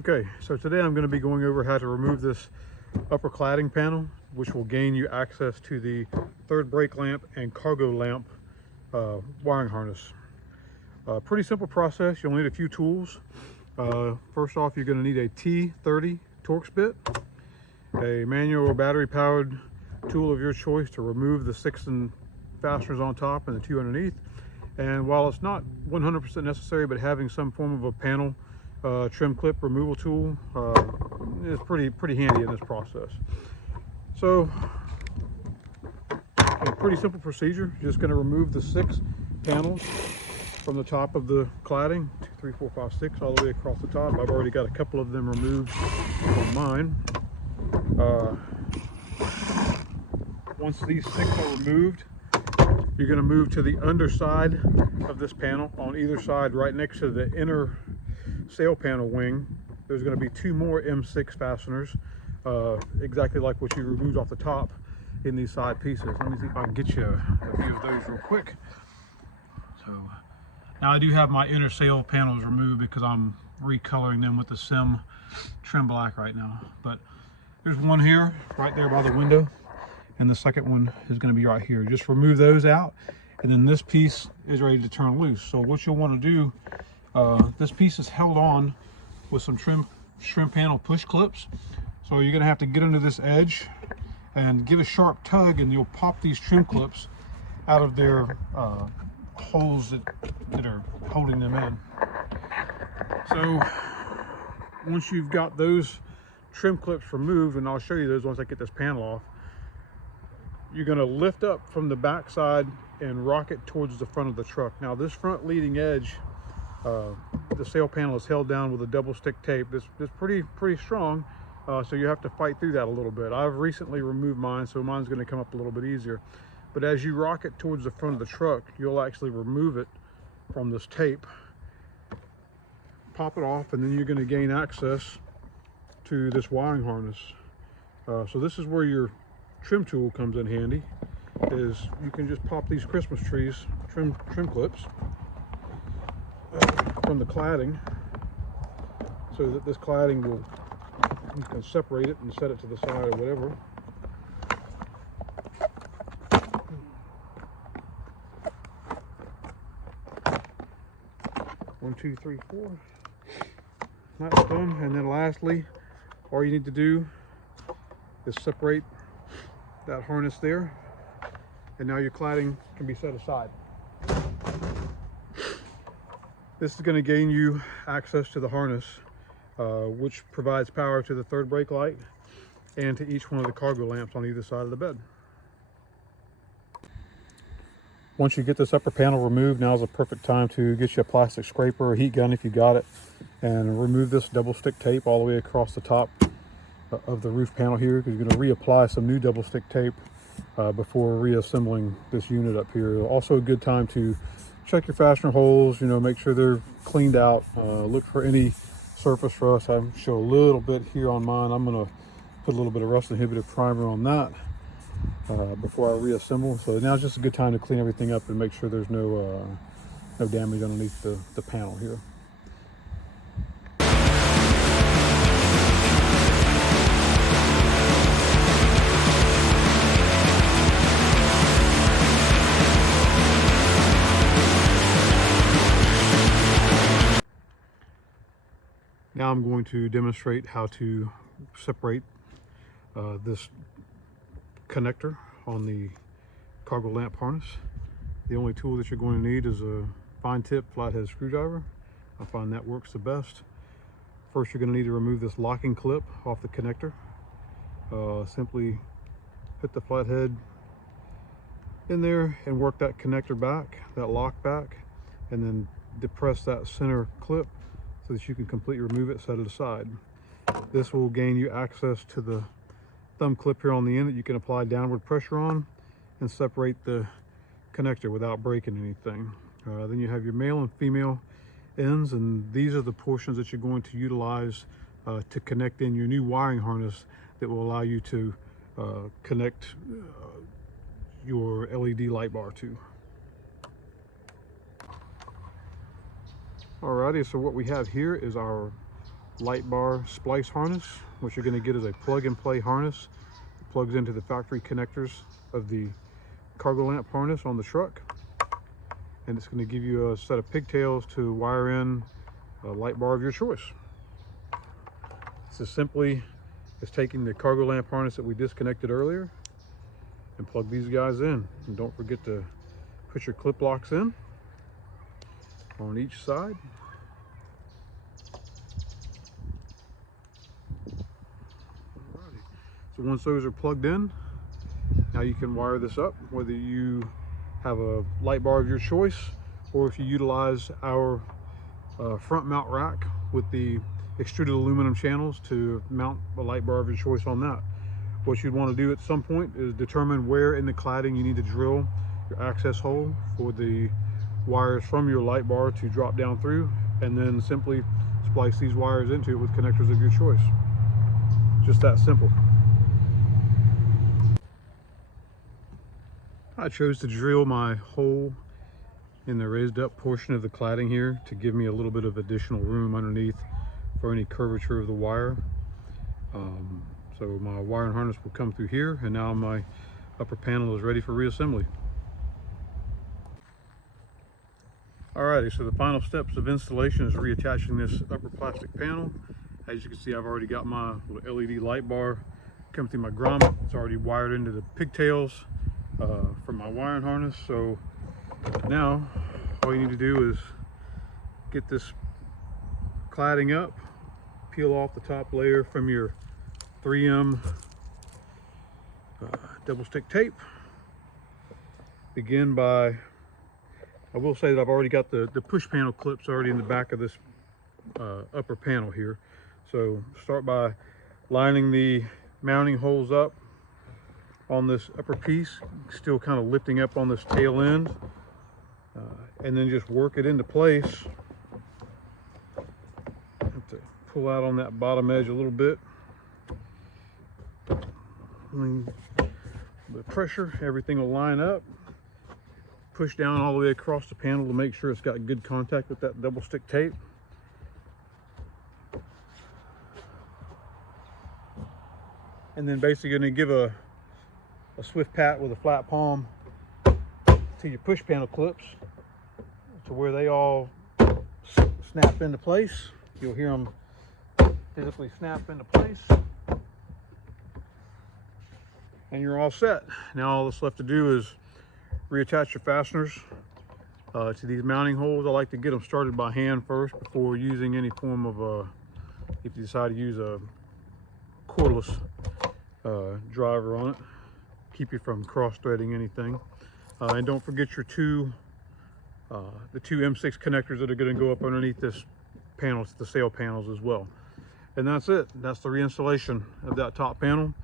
Okay, so today I'm going to be going over how to remove this upper cladding panel, which will gain you access to the third brake lamp and cargo lamp wiring harness. Pretty simple process. You'll need a few tools. First off, you're going to need a T30 Torx bit, a manual or battery powered tool of your choice to remove the 6 fasteners on top and the 2 underneath. And while it's not 100% necessary, but having some form of a panel trim clip removal tool is pretty handy in this process. So a pretty simple procedure. Just going to remove the 6 panels from the top of the cladding, 2, 3, 4, 5, 6, all the way across the top. I've already got a couple of them removed on mine. Once these 6 are removed, you're going to move to the underside of this panel. On either side, right next to the inner sail panel wing, there's going to be 2 more M6 fasteners, exactly like what you removed off the top in these side pieces. Let me see if I can get you a view of those real quick. So now I do have my inner sail panels removed because I'm recoloring them with the Sim trim black right now. But there's one here right there by the window, and the second one is going to be right here. Just remove those out, and then this piece is ready to turn loose. So what you'll want to do, this piece is held on with some trim panel push clips. So you're going to have to get under this edge and give a sharp tug, and you'll pop these trim clips out of their holes that are holding them in. So once you've got those trim clips removed, and I'll show you those once I get this panel off, you're going to lift up from the back side and rock it towards the front of the truck. Now this front leading edge, the sail panel is held down with a double stick tape. This is pretty strong, so you have to fight through that a little bit. I've recently removed mine, so mine's going to come up a little bit easier. But as you rock it towards the front of the truck, you'll actually remove it from this tape, pop it off, and then you're going to gain access to this wiring harness. So this is where your trim tool comes in handy. Is you can just pop these Christmas trees trim clips from the cladding, so that this cladding will, you can separate it and set it to the side or whatever. One, two, three, 4. That's done. And then lastly, all you need to do is separate that harness there, and now your cladding can be set aside. This is going to gain you access to the harness, which provides power to the third brake light and to each one of the cargo lamps on either side of the bed. Once you get this upper panel removed, now is a perfect time to get you a plastic scraper or heat gun if you got it, and remove this double stick tape all the way across the top of the roof panel here, because you're going to reapply some new double stick tape before reassembling this unit up here. Also a good time to check your fastener holes, make sure they're cleaned out. Look for any surface rust. I show a little bit here on mine. I'm going to put a little bit of rust inhibitor primer on that before I reassemble. So now is just a good time to clean everything up and make sure there's no damage underneath the panel here. Now I'm going to demonstrate how to separate this connector on the cargo lamp harness. The only tool that you're going to need is a fine tip flathead screwdriver. I find that works the best. First, you're going to need to remove this locking clip off the connector. Simply hit the flathead in there and work that connector back, that lock back, and then depress that center clip so that you can completely remove it, set it aside. This will gain you access to the thumb clip here on the end that you can apply downward pressure on and separate the connector without breaking anything. Then you have your male and female ends, and these are the portions that you're going to utilize to connect in your new wiring harness that will allow you to connect your LED light bar to. Alrighty, so what we have here is our light bar splice harness. What you're going to get is a plug and play harness. It plugs into the factory connectors of the cargo lamp harness on the truck, and it's going to give you a set of pigtails to wire in a light bar of your choice. It's as simply as taking the cargo lamp harness that we disconnected earlier and plug these guys in. And don't forget to put your clip locks in on each side. Alrighty. So once those are plugged in, now you can wire this up, whether you have a light bar of your choice or if you utilize our front mount rack with the extruded aluminum channels to mount a light bar of your choice on that. What you'd want to do at some point is determine where in the cladding you need to drill your access hole for the wires from your light bar to drop down through, and then simply splice these wires into it with connectors of your choice. Just that simple. I chose to drill my hole in the raised up portion of the cladding here to give me a little bit of additional room underneath for any curvature of the wire. So my wiring harness will come through here, and now my upper panel is ready for reassembly. Alrighty, so the final steps of installation is reattaching this upper plastic panel. As you can see, I've already got my little LED light bar coming through my grommet. It's already wired into the pigtails from my wiring harness. So now all you need to do is get this cladding up, peel off the top layer from your 3M double stick tape. Begin by, I will say that I've already got the push panel clips already in the back of this upper panel here. So start by lining the mounting holes up on this upper piece, still kind of lifting up on this tail end, and then just work it into place. Have to pull out on that bottom edge a little bit. The pressure, everything will line up. Push down all the way across the panel to make sure it's got good contact with that double stick tape. And then basically going to give a swift pat with a flat palm to your push panel clips to where they all snap into place. You'll hear them physically snap into place. And you're all set. Now all that's left to do is reattach your fasteners to these mounting holes. I like to get them started by hand first before using any form of if you decide to use a cordless driver on it, keep you from cross threading anything. And don't forget your the two M6 connectors that are going to go up underneath this panel, the sail panels as well. And that's it. That's the reinstallation of that top panel.